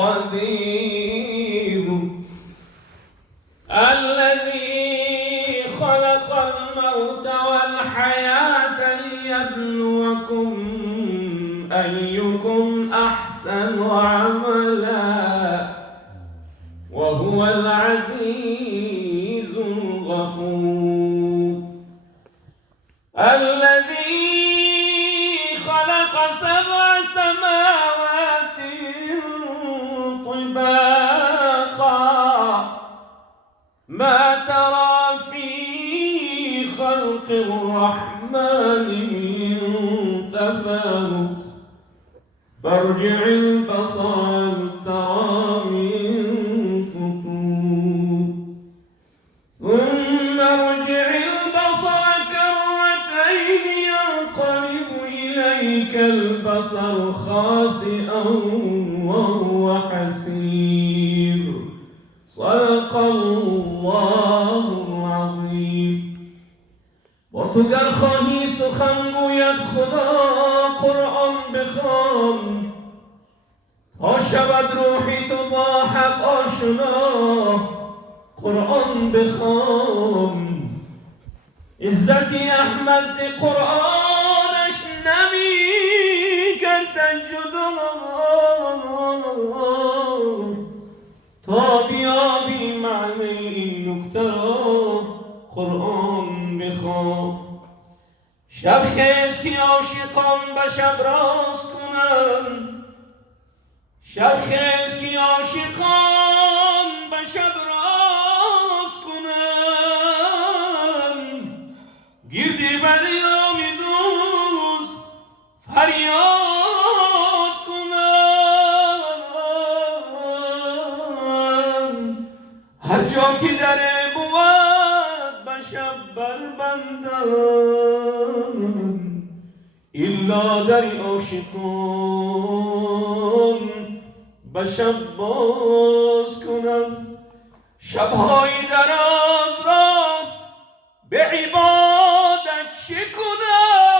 القدير الذي خلق الموت والحياة ليبلوكم أيكم أحسن عملا وهو العزيز الغفور الذي خلق 7 سماوات طباقا ما ترى في خلق الرحمن من تفاوت فارجع البصر هل ترى من فطور ثم ارجع البصر كرتين ينقلب إليك البصر خاسئا وهو حسير صدق الله العظیم. با تو گر خواهی سخن گوید خدا قرآن بخوان تا شود روحی تو با حق آشنا قرآن بخوان عزتی احمد ز قرآنش نمی گردد جدا تا بیابی معنی این نکته را قرآن بخوان شب خیز که عاشقان به شب راز کنند شب خیز که عاشقان به شب راز کنند گردی بر یام دوز فریاد کنند هر جا که در بود به شب بربندند الا در عاشقان به شب باز کنند شبهای دراز را به عبادت چه کنم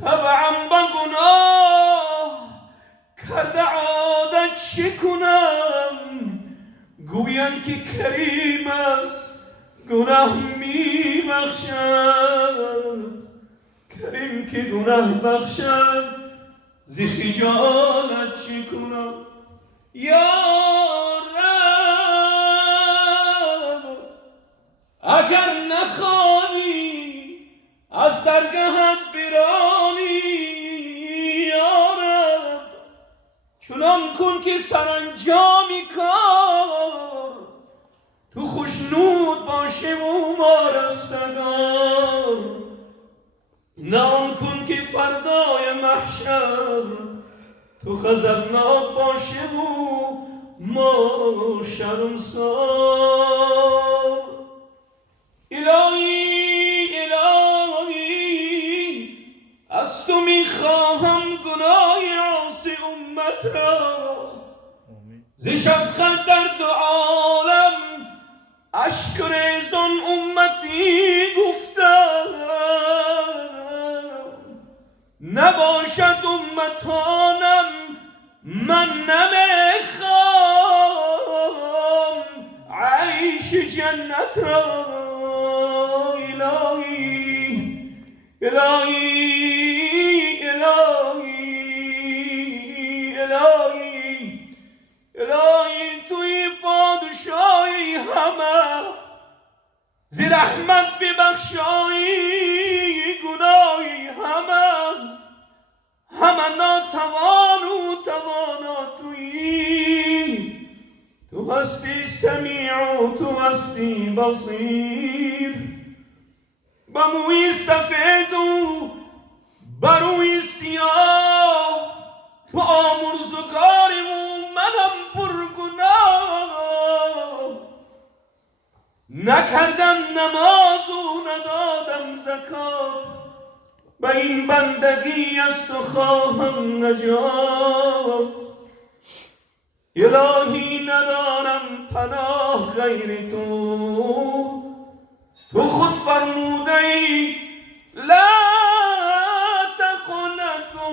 طبعا به گناه کرده عادت چه کنم گویند که کریم است گناه می بخشد کریم که گناه بخشد ز خجالت چه کنم یا رب اگر نخوانی از درگهت برانی یا رب چنان کن که سرانجامی کار تو خوشنود باشه و ما رستگار نه آن کن که فردای محشر تو غضبناک باشه و ما شرمسار الهی الهی از تو میخواهم گناه عاصی امت را ز شفقت در دو عالم اشک ریزان امتی گفتم نباشد امتانم من نمیخوام عیش جنت را الهی الهی الهی الهی الهی توی پادشاهی همه ز رحمت ببخشایی گناهی همه ناتوان و توانا تویی تو هستی سمیع و تو هستی بصیر با موی سفید و بروی سیاه تو آمرزگاری و منم پرگناه نکردم نماز و ندادم زکات به این بندگی از تو خواهم نجات الهی ندارم پناه غیر تو تو خود فرموده ای لا تقنطوا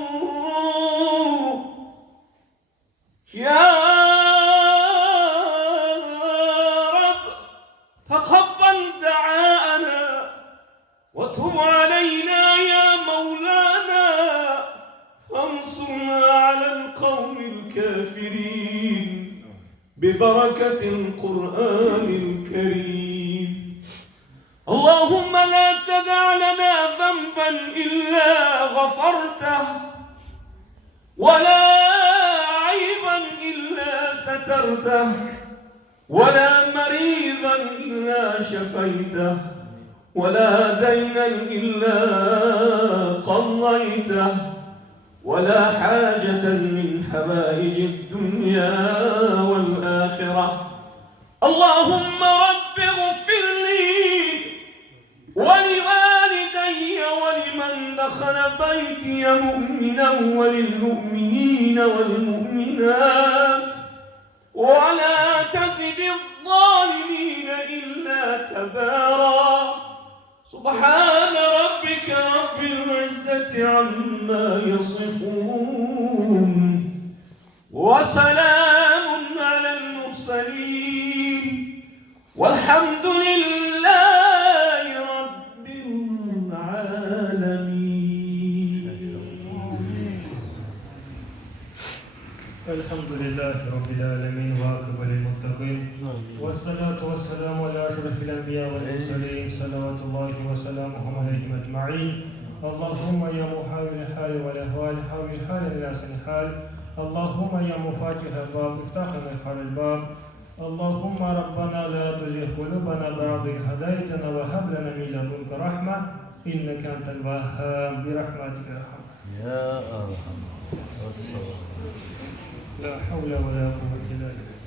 الكافرين ببركة القرآن الكريم. اللهم لا تدع لنا ذنبا إلا غفرته، ولا عيبا إلا سترته، ولا مريضا إلا شفيته، ولا دينا إلا قضيته، ولا حاجة من حوائج الدنيا والآخرة. اللهم رب اغفر لي ولوالدي ولمن دخل بيتي مؤمنا وللمؤمنين والمؤمنات، ولا تزد الظالمين إلا تبارا. سبحان ربك رب العزة عما يصفون، وسلام على المرسلين، والحمد لله رب العالمين. الحمد لله رب العالمين وعاقبة للمتقين، والصلاة والسلام على أشرف الأنبياء والمرسلين صلوات الله وسلامه عليهم أجمعين. اللهم يا محاول الحال والأهوال حاول حال الناس الحال. اللهم يا مفاتيح الباب افتح لنا خير الباب. اللهم ربنا لا تزغ قلوبنا بعد إذ هديتنا وهب لنا من لدنك رحمة إنك أنت الوهاب برحمتك يا أرحم. لا حول ولا قوة إلا بالله.